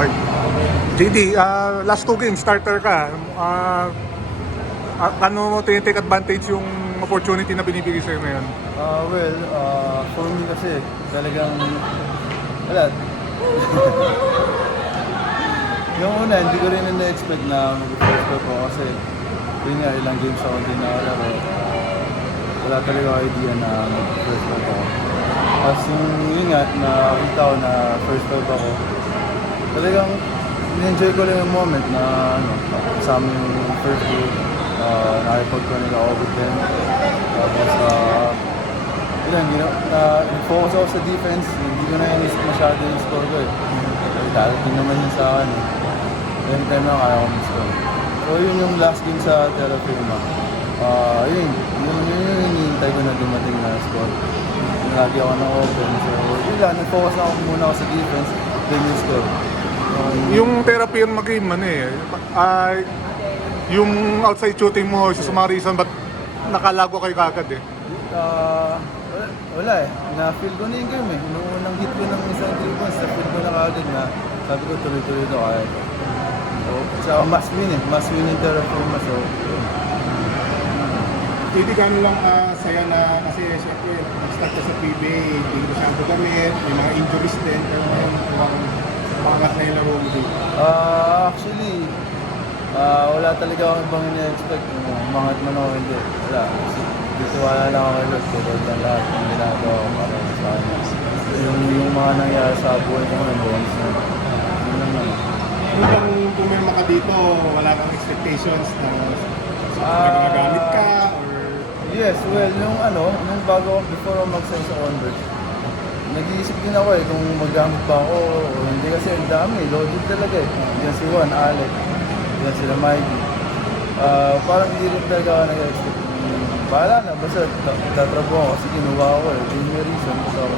Okay. JD, last two games, starter ka. Ano mo tinitake advantage yung opportunity na binibigay sa'yo ngayon? For me kasi talagang wala. Yung una, hindi ko rin na-expect na mag-first score ko kasi yun nga, ilang games ako din nakalaro. Wala talaga ako idea na mag-first score ako. Tapos yun nga, nakita ko na first score ako. Talagang in-enjoy ko lang yung moment na kasama yung first game. Nakipag ko nila ako with them. Tapos, focus ako sa defense. Hindi ko na inisip masyado yung score ko eh. Darating naman yun sa akin eh. Anytime na kaya ko mag-score. So yun yung last game sa Terra Firma. Yun yung hinihintay ko na dumating na score. Lagi ako ng open. So yun lang, nag-focus ako muna ako sa defense. Then yung score. Yung therapy yung mag-game man yung outside shooting mo sa mga reason ba't nakalago kayo kagad eh? Wala eh. Na-feel ko na yung game eh. Nung unang hit ko ng isang 3 points, na-feel ko na kagad na sabi ko tuloy-tuloy ito kaya ito. So, must win eh. Must win yung Terra Firma. So, Hindi gano'n lang saya na kasi siyempre nag-start ka sa PBA, hindi ko siyang gamit, may mga injuries din, pero ngayon pangat na yung laro mo dito. Actually, wala talaga akong ibang ina-expect kung umangat man ako hindi. Wala. Dito wala lang ako kay Lord. Tulad ng lahat ng ginagawa ko para sa kanya. Yung mga nangyari sa buhay ko ngayon, bonus na. Yun lang naman. Kung pumirma ka dito, wala kang expectations na nagagamit ka or... Yes, well, nung bago, before ako mag-sign sa Converse, nag-iisip din ako eh kung magamit pa ako o hindi kasi ang dami, loaded talaga eh. Yan si Juan, Alec, yan sila Mikey. Parang hindi rin talaga ako nag-expect. Bahala na, basta tatrapo ako kasi kinuha ako eh. Yun yung reason, gusto ako